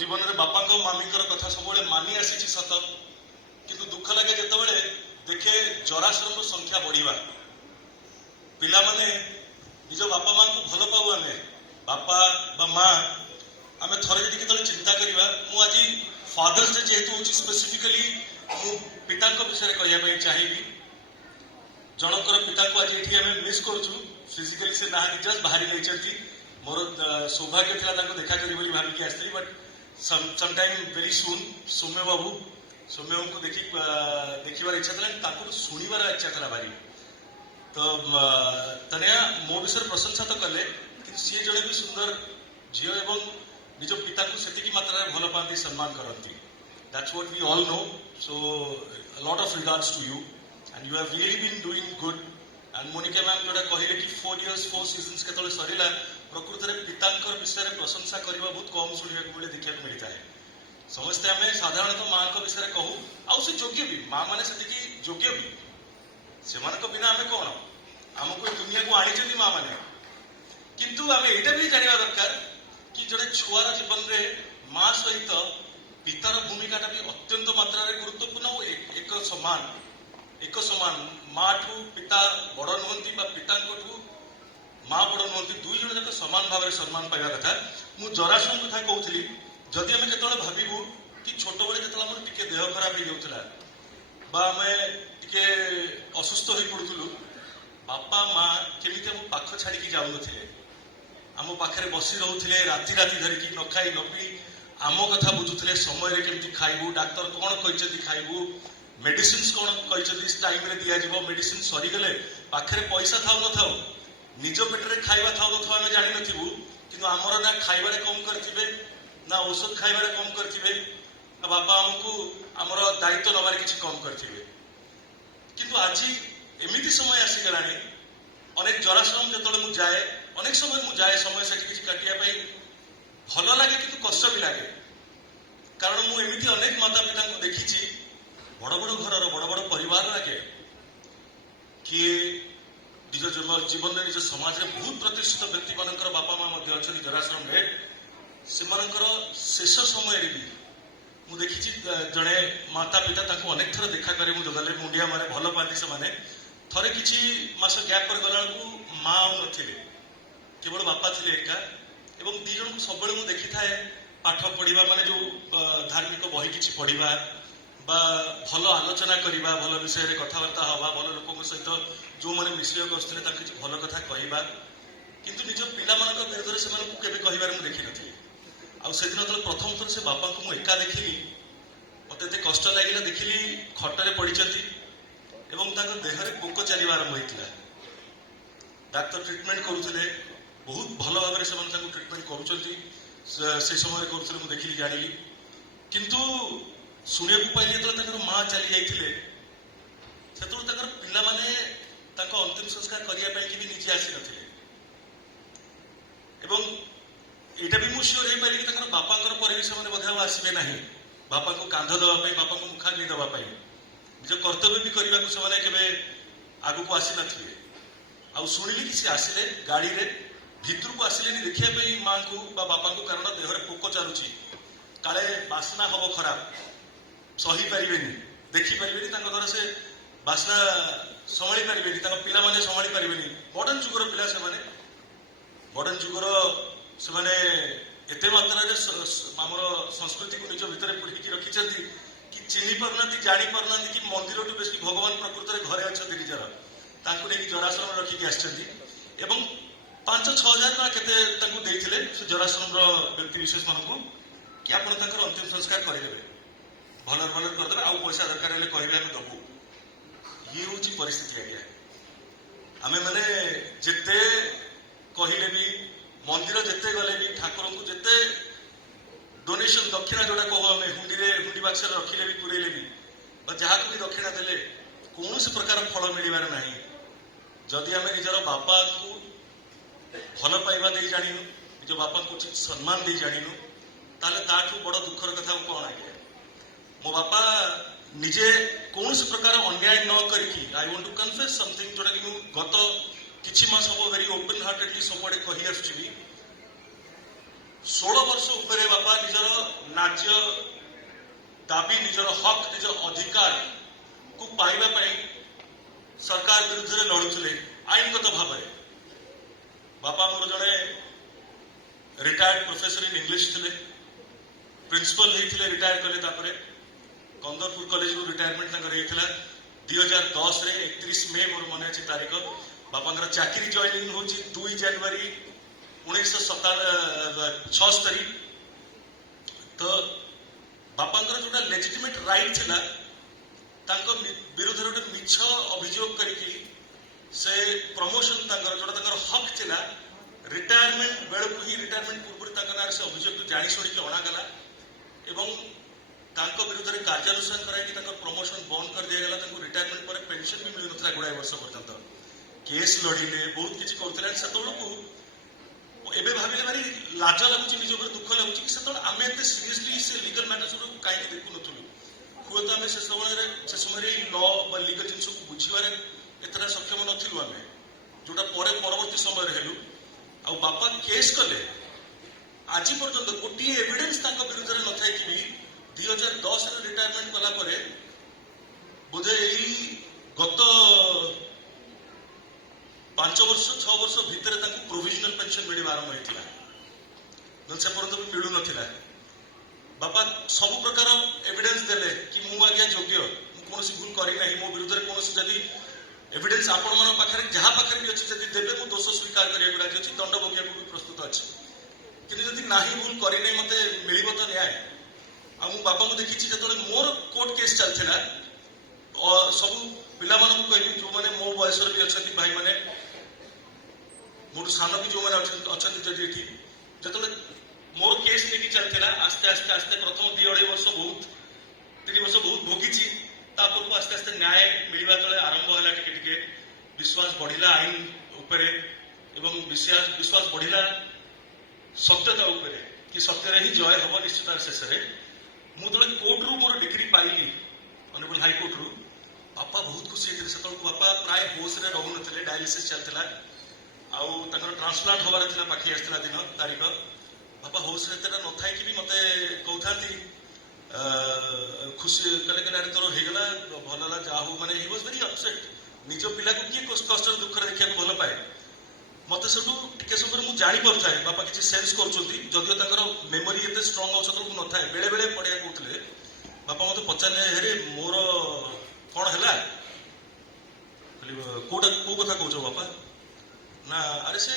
जीवन में बापा मामी कथा सब मानि आसी सत किंतु दुख लगे जिते देखे जरासंध संख्या बढ़िया पिला माने निज बापा माँ को भल पाऊ आम बापा बा माँ आम थरे जी के चिंता करवा आज फादर्स डे जेहेतु हूँ स्पेसिफिकली मु पिता विषय कहवाई चाहिए जनकर पिता को आज ये मिस करूँ फिजिकली से ना जस्ट बाहरी नहीं मोर सौभाग्य था देखा करी भाविकी आसती बट समटाइम वेरी सुन सौम्य बाबू सौम्य को देखिबार इच्छा था शुणवार इच्छा था भारी तो तनिया मो विषय प्रशंसा तो कले कि सी जड़े भी सुंदर झी एवं निज पिता को से मात्रा भल पाती सम्मान करती that's what we all know so lot of regards to you and you have really been doing good and Monica ma'am जोड़ा कहले कि 4 years 4 seasons के सरला प्रकृत में पिता विषय में प्रशंसा करने बहुत कम शुणा मिले देखा मिलता है समस्ते आम साधारणतः माँ विषय कहू आउ से योग्य भी माँ मैंने से योग्य भी से बिना आम कौन आमको दुनिया को आनी माँ मैंने किंतु आम यहाँ भी जानवा दरकार कि जोड़े छुआर जीवन में माँ सहित पितार भूमिका भी अत्यंत मात्रा गुरुत्वपूर्ण एक समान माँ ठू पिता बड़ नुहति पिता माँ बड़ नुहति दुई जन जाक समान भाव में सम्मान पाइबा कथा मु जरासंध कथा कहूली जदि आम जो भावू कि छोट बड़े जो टे देह खराब हो जाऊला आम टे असुस्थ हो पड़ू बापा माँ केमी आम पाख छाड़ी जाऊन आम पाखे बसी रोते राति राति धरिकी न खाई न पी आम कथा बुझुते समय केमती खाइबू डाक्तर कौन कहते खाइबू मेडिसिन कौन कहते टाइम दिज्व मेडिसिन सरीगले पाखे पैसा थाउ न थाउ निज पेटे खाइबा थाउ न थाउ आम जानी नथिबू किंतु आमर ना खाइबार कम करथिबे ना औषध खाइबार कम करथिबे ना बापा आमको आमर दायित्व नबार किछि कम करथिबे किंतु आज एमिति समय आसीगलानी अनेक जराश्रम जो जाए अनेक समय समय से किसी काटिया भल लगे कि कष्ट भी लगे कारण मुझे एमती अनेक माता पिता को देखी बड़ बड़ घर बड़ बड़ परिवार लगे किए निज जीवन में निज समाज में बहुत प्रतिष्ठित व्यक्ति मान बापा माँ अच्छा जराश्रम से शेष समय भी मुझे देखी जड़े माता पिता अनेक थर देखा करे मुझे मुंडिया मारे भल पाती से थरे किसी मास गैप कर गला माँ नथिले केवल बापा थे एका एवं दी जन को सब मुझे देखी थाए पाठ पढ़ा माने जो धार्मिक बही किसी पढ़ा भल आलोचना करवा भल विषय कथबार्ता हवा भल लोक सहित जो मैंने मिश्रक आसते किसी भल कथा कहवा किंतु निज पिला विरोध में से कहबार मुझे देखी नी आदिन जो प्रथम थर से बापा को मुझे एका देखिली मत एत कष्ट लगे देखिली खटरे पड़ती एवं देहरे पोक चलवा आरंभ होता डाक्तर ट्रिटमेंट करुले बहुत भल भाव में से ट्रिटमेंट कर समय करुले मुझे देखिली जानी किंतु शुणा पाइली जो माँ चली जाते से पिला माने अंतिम संस्कार करने भी निजे आसी नथिले एवं यहाँ भी मुझे श्योर हो पारि कि बापा पर भी से बोधे आसबे ना बापा को कांध देवाई बापा को मुखाग्नि देवाई निज कर्तव्य भी करने को से आग को आसी नथिले आ शुणिली कि आसिले गाड़ी रे भितर को आसिले देखिए माँ को बापा को कारण देहरे पोक चलुची काले बास्ना हम खराब सही पारे देखिपारे द्वारा से बास्ना संभाली पारे पिला माने संभाली पारे मॉडर्न जुगर पिला से मॉडर्न जुगर से एत मात्रा आमर संस्कृति को निज भितर पुड़ी रखी कि चिन्ह पारना जानी पारना कि मंदिर टू बेस भगवान प्रकृत में घरे अच्छा निजर नहीं जराश्रम रखिकी आसछन्ती 5-6 हजार टका केते जराश्रम व्यक्ति विशेष मान कि आप अंतिम संस्कार करेंगे भल भल करदे आउ पैसा दरकार है कहे आम दबू ये हूँ परिस्थिति आज्ञा आम मैंने जिते कहले भी मंदिर जिते गले भी ठाकुर को जिते डोनेशन दक्षिणा जोड़ा कह आम हुंडी बाक्स रखिले भी पुरेले भी जहाँ भी दक्षिणा देले कौन से प्रकार फल मिलबार ना जदि आम निजर बापा को भल पाइबा दे जाणिनु निज बापा को ठीक सम्मान दे जाणिनु ताले ताठू बड़ दुखर कथा कौन आज्ञा मो बापा निजे कौन से प्रकार अन्याय न करी I want to confess something जोटा कि गत किछि मास हम वेरी ओपन हार्टेडली सबुआड़े कही आसुची 16 वर्ष उपरे बापा निजर नाच्य दाबी निजर हक निजर अधिकार को पाइबा पई सरकार विरुद्ध में लड़ुले आईनगत भाव बापा मोर जड़े रिटायर्ड प्रोफेसर इन इंग्लिश थे प्रिंसिपल होते रिटायर कले कंदरपुर कॉलेज रु रिटायरमेंट 2010 रे 31 मे मोर मन अच्छी तारीख बापा चाकरी जॉइनिंग हो 2 जनवरी 1976 तो बापा जोटा लेजिटिमेट राइट थिला विरुद्ध गोटे मिछ अभियोग करके से प्रमोशन जोटा हक थिला रिटायरमेंट बेलू ही रिटायरमेंट पूर्व ना से अभियोग जाणी शुणी अणागला एवं विरुद्ध कार्यानुष्ठान कराई प्रमोशन बंद कर दिगला रिटायरमेंट पर पेंशन भी मिल ना गुड़ाए वर्ष पर्यंत केस लड़िले बहुत किसी करते से एबे भाविले भारी लाज लगुच निज ऊपर दुख लगुच कि से आम एत सीरियसली से लीगल मैटर्स कहीं देखु नुलु हुए तो आम से समय ल लीगल जिन को बुझे एतटा सक्षम नथिलु आम जोटा परवर्ती समय हेलु आ बापा केस कले आज पर्यंत गोटे एविडेंस विरुद्ध न था कि 2010 रिटायरमेंट कला बोधे गत 5 वर्ष 6 वर्ष भितर प्रोविजनल पेंशन मिल आरंभ होता से पर्यंत भी मिलू ना बापा सब प्रकार एविडेंस देले कि मु आज्ञा योग्य कौन भूल करना मो विरुद्ध कौन जदि एविडेंस आपण मान पाखे जहाँ पाखे भी अच्छी जब देवे मुझ दोष स्वीकार करने राजी अच्छी दंड भोगिया भी प्रस्तुत अच्छी कि जदि ना भूल करना मत मिल तो न्याय आ बापा को देखी जो मोर कोर्ट केस चलता सब पिला कहली जो मैंने मो बयस भी अच्छा भाई मैंने मोटू सान भी जो मैंने अच्छा जदि ये जो मोर केस लेकिन चलता आस्ते आस्ते आस्ते प्रथम 2-2.5 वर्ष बहुत 3 वर्ष बहुत भोगी तापूर्व आस्ते आस्ते न्याय मिलवा तले आरंभ है टिके विश्वास बढ़िला आईन उपरे एवं विश्वास बढ़िला सत्यता उपरे कि सत्य ही जय हम निश्चित शेष मुझे कोर्ट रु मोर डिग्री पाइली ऑनरेबल हाईकोर्ट रु बापा बहुत खुशी होते से बापा प्राय होश रे रहू नथिले डायलिसिस चलता आउ ट्रांसप्लांट हबार था पाखी आसला दिन तारीख बापा होश रे न था कि मत कहते खुशी कले कले तोर होगला भल है जहा हो मैंने हि वाज वेरी अपसेट निज पिला को किए कष्ट दुख देखा भल पाए मत से टे समय मुझे जापारे बापा किसी सेन्स कर मेमोरी एत स्ट्रंग औषध न था बेले बेले पढ़िया कहते बापा मत पचारे हेरे मोर कौन है कौटा कौ कथा कौच बापा ना अरे से